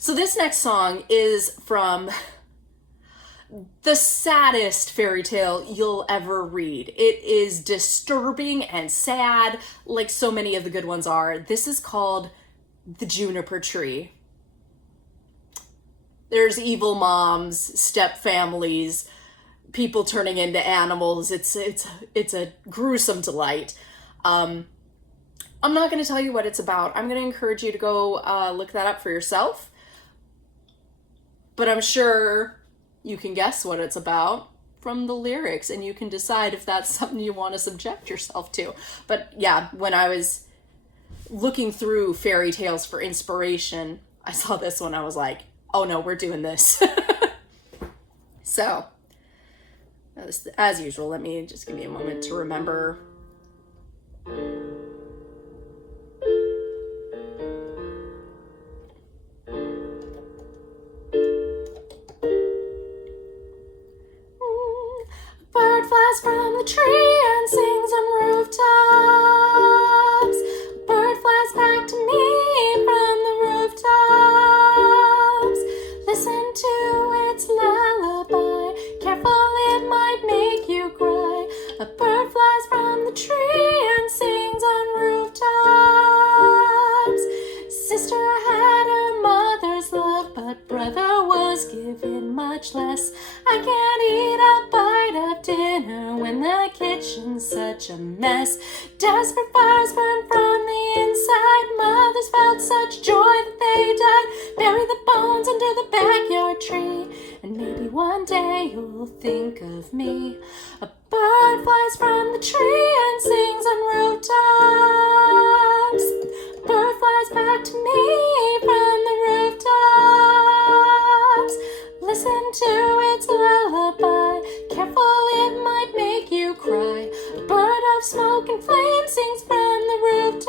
So this next song is from the saddest fairy tale you'll ever read. It is disturbing and sad, like so many of the good ones are. This is called The Juniper Tree. There's evil moms, step families, people turning into animals. It's a gruesome delight. I'm not going to tell you what it's about. I'm going to encourage you to go look that up for yourself. But I'm sure you can guess what it's about from the lyrics, and you can decide if that's something you want to subject yourself to. But yeah, when I was looking through fairy tales for inspiration, I saw this one. I was like, oh no, we're doing this. So, as usual, let me just give me a moment to remember. Bird flies from the tree and sings on rooftops. Bird flies back to me from the rooftops. Listen to its lullaby. Careful, it might make you cry. A bird flies from the tree and sings on rooftops. Sister had her mother's love, but brother was given much less. I can't eat a bite of dinner when the kitchen's such a mess. Desperate fires burn from the inside. Mothers felt such joy that they died. Bury the bones under the backyard tree, and maybe one day you'll think of me. A bird flies from the tree and sings on rooftops. A bird flies back to me from the rooftops. Listen to its lullaby. Careful, it might make you cry. A bird of smoke and flame sings from the rooftops.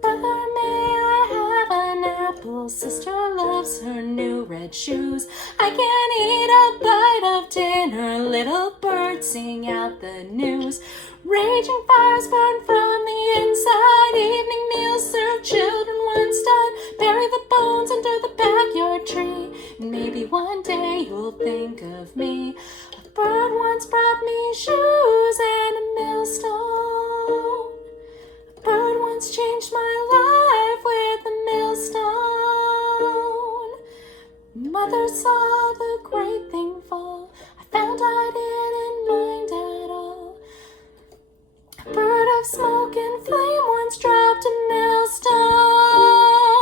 Brother, may I have an apple? Sister loves her new red shoes. I can't eat a bite of dinner. Little birds sing out the news. Raging fires burn from the inside. Evening meals serve children once done. Bury the bones under the backyard tree, and maybe one day you'll think of me. A bird once brought me shoes and a millstone. A bird once changed my life with a millstone. Mother saw the great thing fall. I found I didn't mind at all. A bird of smoke and flame once dropped a millstone.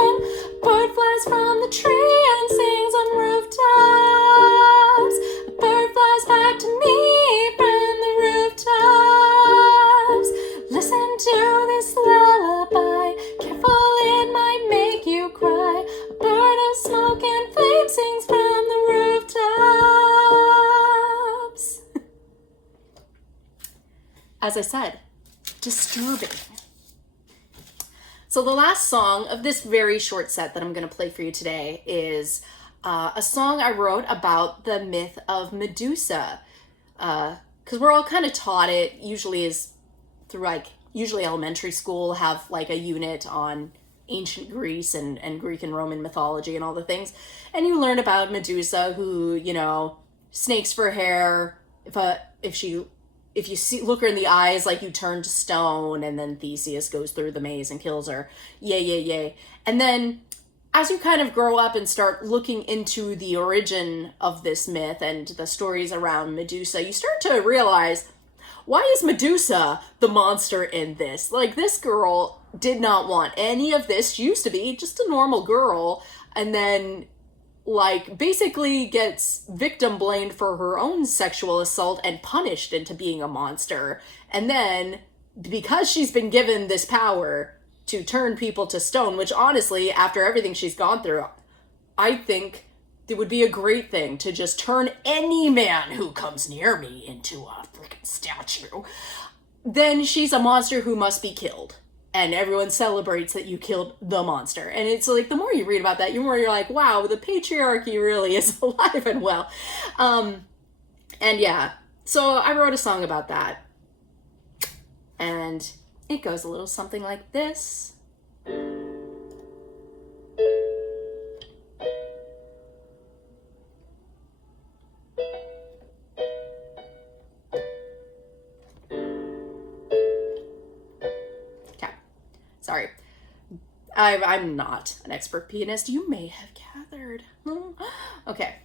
A bird flies from the tree and sings on rooftops. A bird flies back to me from the rooftops. Listen to this lullaby. Careful, it might make you cry. A bird of smoke and flame sings from the rooftops. As I said, disturbing. So the last song of this very short set that I'm going to play for you today is a song I wrote about the myth of Medusa. Because we're all kind of taught it, usually is through usually elementary school, have like a unit on ancient Greece and Greek and Roman mythology and all the things. And you learn about Medusa, who, snakes for hair. If you look her in the eyes, like, you turn to stone, and then Theseus goes through the maze and kills her. Yay, yay, yay. And then as you kind of grow up and start looking into the origin of this myth and the stories around Medusa, you start to realize, why is Medusa the monster in this? Like, this girl did not want any of this. She used to be just a normal girl, and then basically gets victim blamed for her own sexual assault and punished into being a monster. And then, because she's been given this power to turn people to stone, which honestly, after everything she's gone through, I think it would be a great thing to just turn any man who comes near me into a freaking statue. Then she's a monster who must be killed. And everyone celebrates that you killed the monster. And it's like, the more you read about that, the more you're like, wow, the patriarchy really is alive and well. And yeah, so I wrote a song about that. And it goes a little something like this. I'm not an expert pianist. You may have gathered. Okay.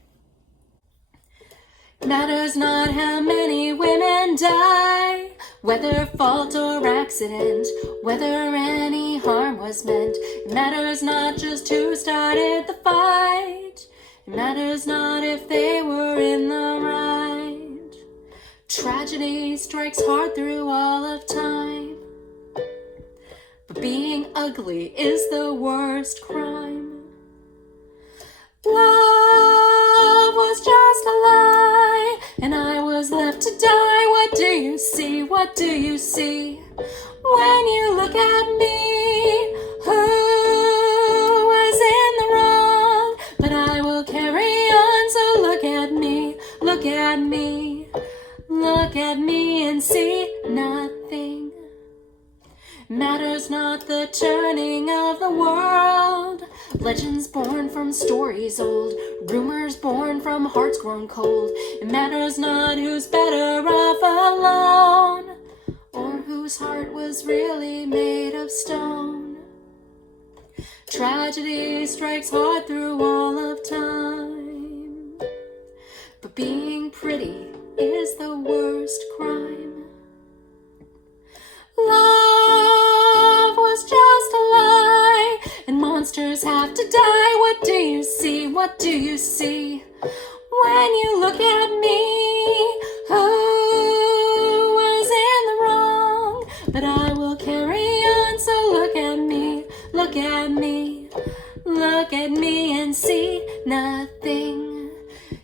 Matters not how many women die, whether fault or accident, whether any harm was meant. It matters not just who started the fight. It matters not if they were in the right. Tragedy strikes hard through all of time, but being ugly is the worst crime. Love was just a lie, and I was left to die. What do you see? What do you see? When you look at me, who was in the wrong? But I will carry on, so look at me, look at me, look at me and see nothing. Matters not the turning of the world, legends born from stories old, rumors born from hearts grown cold. It matters not who's better off alone, or whose heart was really made of stone. Tragedy strikes hard through all of time, but being pretty is the worst crime. Love was just a lie, and monsters have to die. What do you see? What do you see? When you look at me, who was in the wrong? But I will carry on, so look at me, look at me, look at me and see nothing.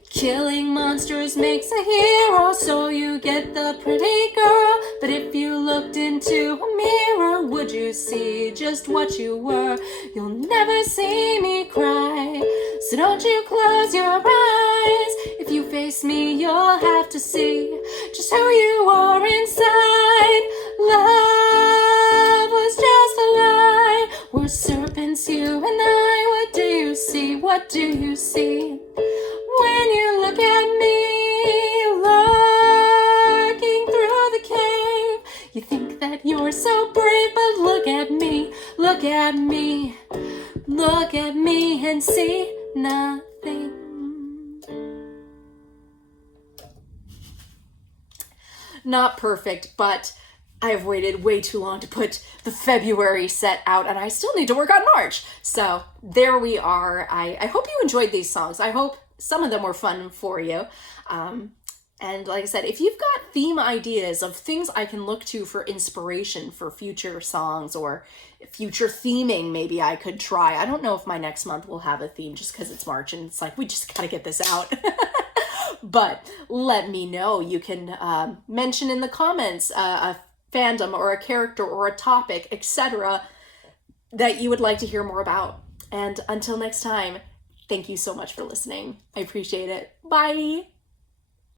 Killing monsters makes a hero, so you get the pretty girl. But if you looked into a mirror, would you see just what you were? You'll never see me cry, so don't you close your eyes. If you face me, you'll have to see just who you are inside. Love was just a lie, we're serpents, you and I. What do you see? What do you see? When you look at me, lurking through the cave, you think that you're so brave, but look at me, look at me, look at me and see nothing. Not perfect, but I've waited way too long to put the February set out, and I still need to work on March. So there we are. I hope you enjoyed these songs. I hope some of them were fun for you. And like I said, if you've got theme ideas of things I can look to for inspiration for future songs or future theming, maybe I could try. I don't know if my next month will have a theme just because it's March and it's like, we just gotta get this out. But let me know. You can mention in the comments a fandom or a character or a topic, etc., that you would like to hear more about. And until next time, thank you so much for listening. I appreciate it. Bye.